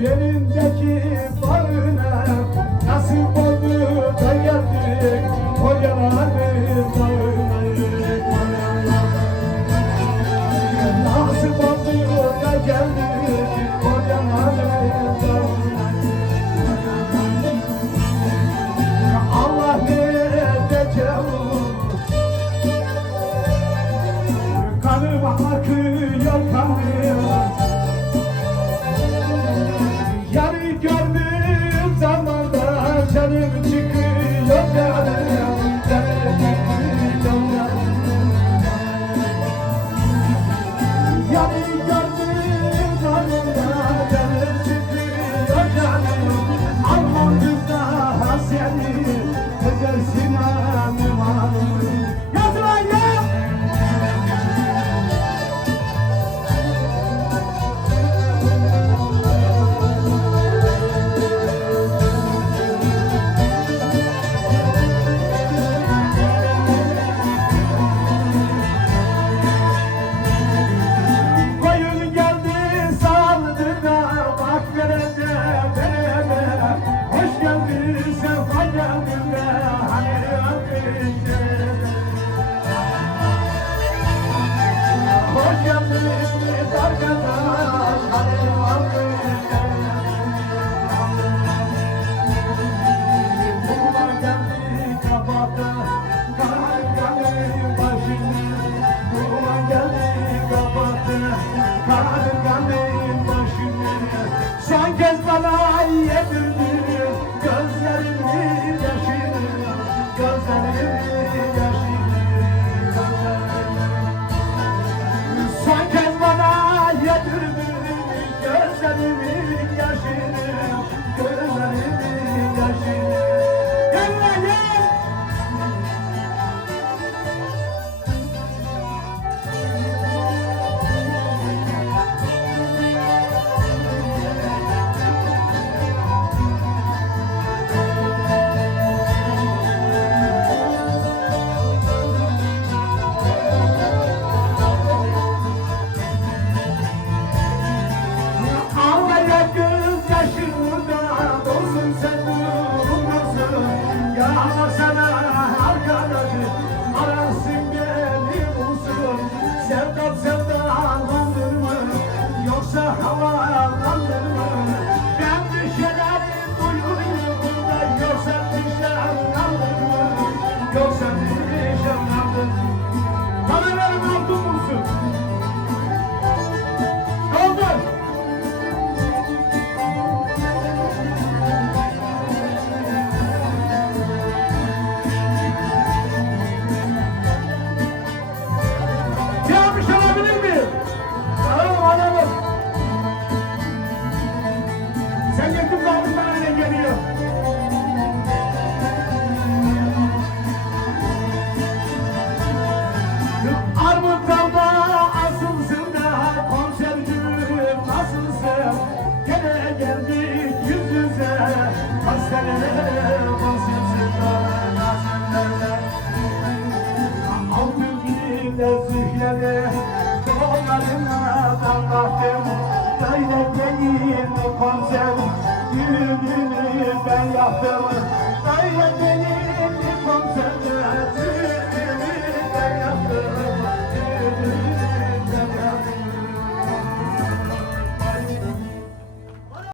Yerindeki bağına nasip oldu da geldik. Koyaların dağına Nasip da geldik. Koyaların dağına Allah ne edeceğim Kanım akıyor kanım. Son kez bana yedirdi gözlerimin yaşını sana arkadaşım arasın beni bulsun Sevdam sevdalandır mı yoksa havalandır mı Ben bir şeyler duyuyorum yoksa nişanlandır mı Yoksa Armut dalda asılsın da konsercüm nasılsın? Gene yüz yüze Hastanelere konsersin da nasılsın? Altın bile zühlede Kollarına damlattım Böyle değil konser pelo